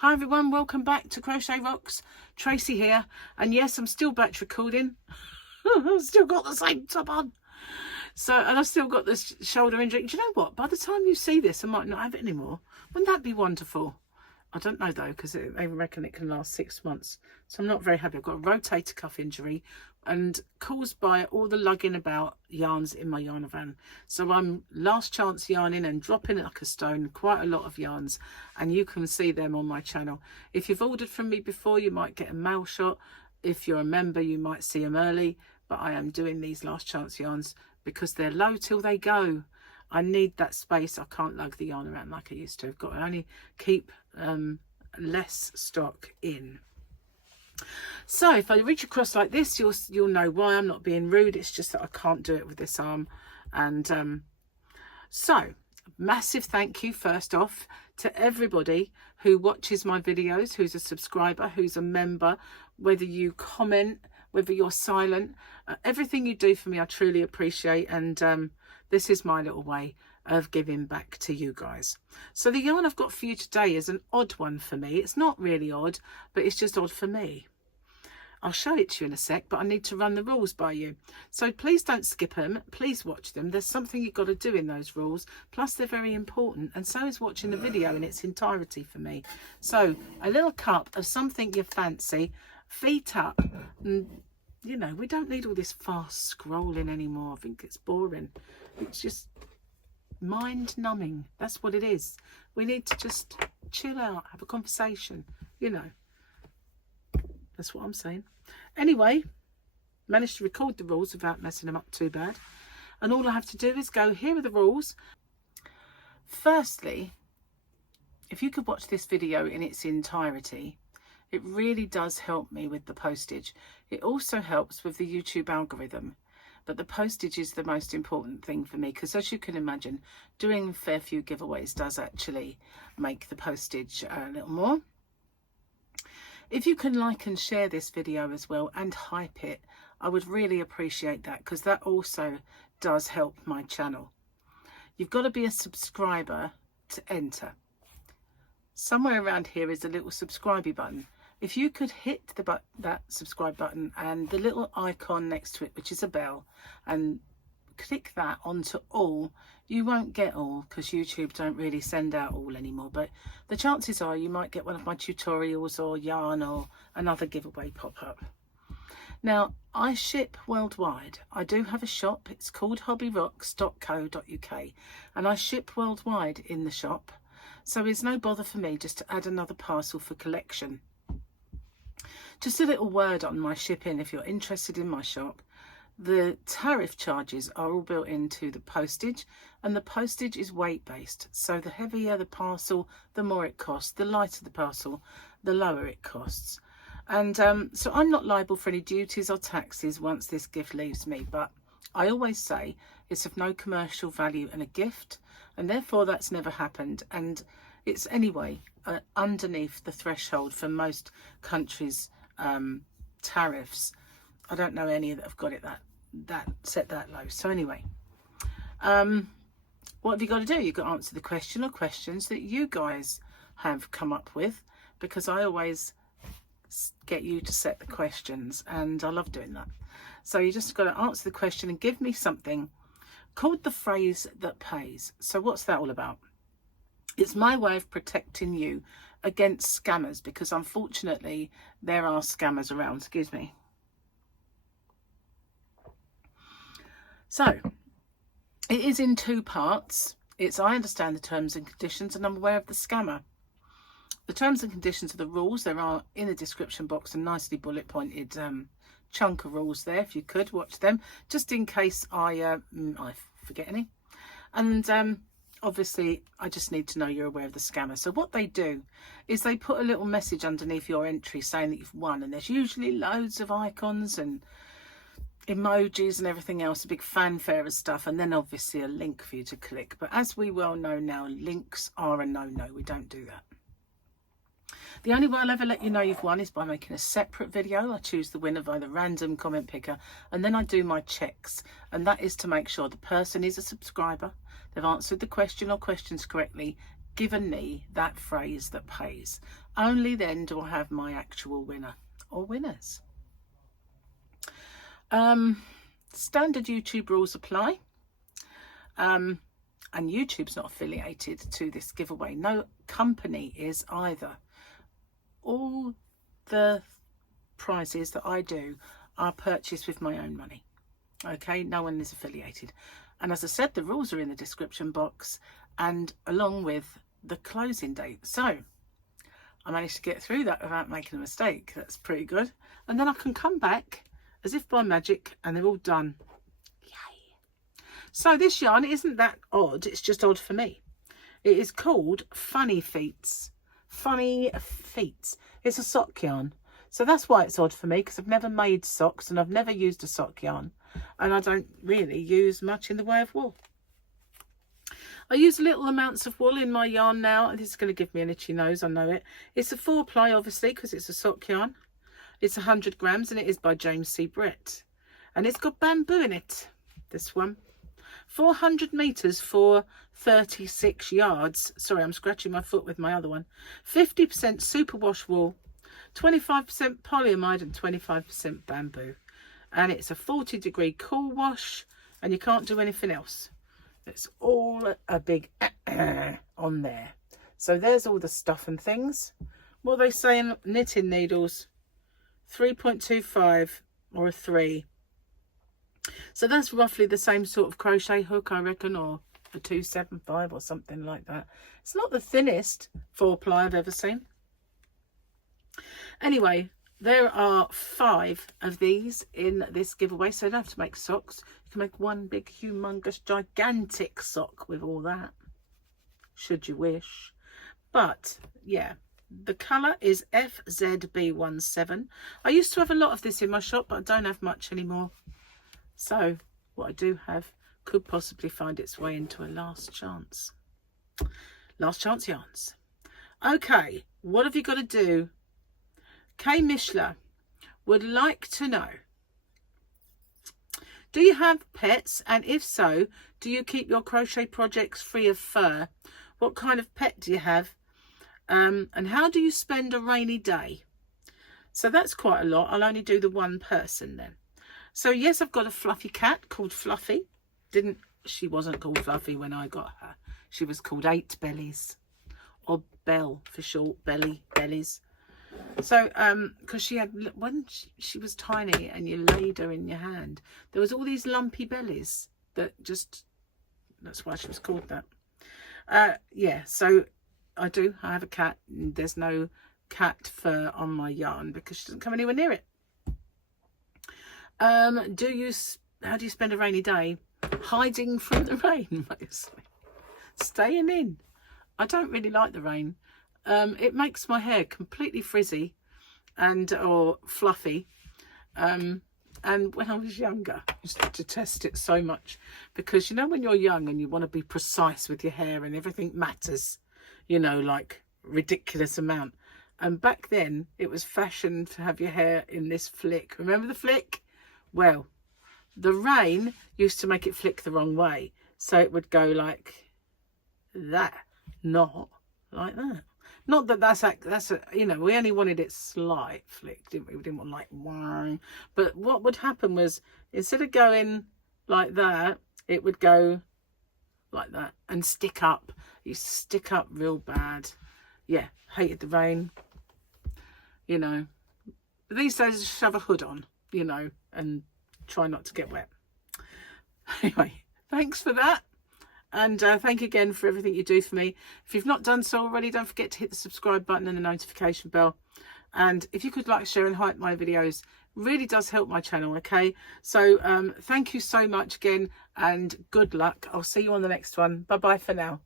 Hi everyone, welcome back to Crochet Rocks. Tracy here, and yes, I'm still batch recording. I've still got the same top on. And I've still got this shoulder injury. Do you know what? By the time you see this, I might not have it anymore. Wouldn't that be wonderful? I don't know though, because they reckon it can last 6 months. So I'm not very happy. I've got a rotator cuff injury and caused by all the lugging about yarns in my yarn van. So I'm last chance yarning and dropping it like a stone, quite a lot of yarns, and you can see them on my channel. If you've ordered from me before, you might get a mail shot. If you're a member, you might see them early, but I am doing these last chance yarns because they're low till they go. I need that space. I can't lug the yarn around like I used to. I've got to only keep less stock in. So if I reach across like this, you'll know why. I'm not being rude. It's just that I can't do it with this arm. And so massive thank you first off to everybody who watches my videos, who's a subscriber, who's a member, whether you comment, whether you're silent, everything you do for me I truly appreciate. And this is my little way of giving back to you guys. So the yarn I've got for you today is an odd one for me. It's not really odd, but it's just odd for me. I'll show it to you in a sec, but I need to run the rules by you. So please don't skip them. Please watch them. There's something you've got to do in those rules. Plus they're very important. And so is watching the video in its entirety for me. So a little cup of something you fancy, feet up. And, you know, we don't need all this fast scrolling anymore. I think it's boring. It's just mind numbing. That's what it is. We need to just chill out, have a conversation, you know. That's what I'm saying. Anyway, managed to record the rules without messing them up too bad. And all I have to do is go, here are the rules. Firstly, if you could watch this video in its entirety, it really does help me with the postage. It also helps with the YouTube algorithm. But the postage is the most important thing for me, because as you can imagine, doing a fair few giveaways does actually make the postage a little more. If you can like and share this video as well and hype it, I would really appreciate that, because that also does help my channel. You've got to be a subscriber to enter. Somewhere around here is a little subscribe button. If you could hit that subscribe button and the little icon next to it, which is a bell, and click that onto all, you won't get all because YouTube don't really send out all anymore, but the chances are you might get one of my tutorials or yarn or another giveaway pop up. Now, I ship worldwide. I do have a shop. It's called hobbyrocks.co.uk, and I ship worldwide in the shop, so it's no bother for me just to add another parcel for collection. Just a little word on my shipping if you're interested in my shop. The tariff charges are all built into the postage, and the postage is weight based. So the heavier the parcel, the more it costs. The lighter the parcel, the lower it costs. And so I'm not liable for any duties or taxes once this gift leaves me. But I always say it's of no commercial value and a gift, and therefore that's never happened. And it's anyway underneath the threshold for most countries' tariffs. I don't know any that have got it that set that low. So anyway, what have you got to do? You've got to answer the question or questions that you guys have come up with, because I always get you to set the questions and I love doing that. So you just got to answer the question and give me something called the phrase that pays. So what's that all about? It's my way of protecting you against scammers, because unfortunately there are scammers around. Excuse me. So it is in two parts. I understand the terms and conditions, and I'm aware of the scammer. The terms and conditions are the rules. There are in the description box a nicely bullet pointed chunk of rules there. If you could watch them, just in case I forget any. And obviously I just need to know you're aware of the scammer. So what they do is they put a little message underneath your entry saying that you've won, and there's usually loads of icons and emojis and everything else, a big fanfare of stuff, and then obviously a link for you to click. But as we well know now, links are a no-no. We don't do that. The only way I'll ever let you know you've won is by making a separate video. I choose the winner by the random comment picker, and then I do my checks, and that is to make sure the person is a subscriber, they've answered the question or questions correctly, given me that phrase that pays. Only then do I have my actual winner or winners. Standard YouTube rules apply. And YouTube's not affiliated to this giveaway. No company is either. All the prizes that I do are purchased with my own money. Okay, no one is affiliated. And as I said, the rules are in the description box and along with the closing date. So I managed to get through that without making a mistake. That's pretty good. And then I can come back as if by magic and they're all done. Yay. So this yarn isn't that odd, it's just odd for me. It is called Funny Feetz. Funny Feetz. It's a sock yarn. So that's why it's odd for me, because I've never made socks and I've never used a sock yarn. And I don't really use much in the way of wool. I use little amounts of wool in my yarn now. And this is going to give me an itchy nose, I know it. It's a 4-ply, obviously, because it's a sock yarn. It's 100 grams and it is by James C. Brett. And it's got bamboo in it, this one. 400 meters for 36 yards. Sorry, I'm scratching my foot with my other one. 50% superwash wool, 25% polyamide and 25% bamboo. And it's a 40-degree cool wash and you can't do anything else. It's all a big on there. So there's all the stuff and things. What are they saying? Knitting needles, 3.25 or a 3. So that's roughly the same sort of crochet hook, I reckon, or a 275 or something like that. It's not the thinnest 4-ply I've ever seen. Anyway, there are 5 of these in this giveaway, so you don't have to make socks. You can make one big, humongous, gigantic sock with all that, should you wish. But, yeah, the colour is FZB17. I used to have a lot of this in my shop, but I don't have much anymore. So, what I do have could possibly find its way into a last chance. Last chance yarns. Okay, what have you got to do? K. Michishler would like to know, do you have pets? And if so, do you keep your crochet projects free of fur? What kind of pet do you have? And how do you spend a rainy day? So that's quite a lot. I'll only do the one person then. So yes, I've got a fluffy cat called Fluffy. She wasn't called Fluffy when I got her. She was called 8 Bellies, or Bell for short, Bellies. So because she had, when she was tiny and you laid her in your hand, there was all these lumpy bellies that just, that's why she was called that. Yeah, so I have a cat. There's no cat fur on my yarn because she doesn't come anywhere near it. How do you spend a rainy day? Hiding from the rain, mostly. Staying in. I don't really like the rain. It makes my hair completely frizzy or fluffy. And when I was younger, I used to detest it so much because, you know, when you're young and you want to be precise with your hair and everything matters, you know, like ridiculous amount. And back then it was fashion to have your hair in this flick. Remember the flick? Well, the rain used to make it flick the wrong way. So it would go like that, not like that. Not that that's a, you know, we only wanted it slight flick, didn't we? We didn't want like wang. But what would happen was, instead of going like that, it would go like that and stick up. You stick up real bad. Yeah, hated the rain, you know. But these days I just shove a hood on, you know, and try not to get wet. Anyway, thanks for that. And thank you again for everything you do for me. If you've not done so already, don't forget to hit the subscribe button and the notification bell. And if you could like, share and hype my videos, really does help my channel, okay? So thank you so much again and good luck. I'll see you on the next one. Bye-bye for now.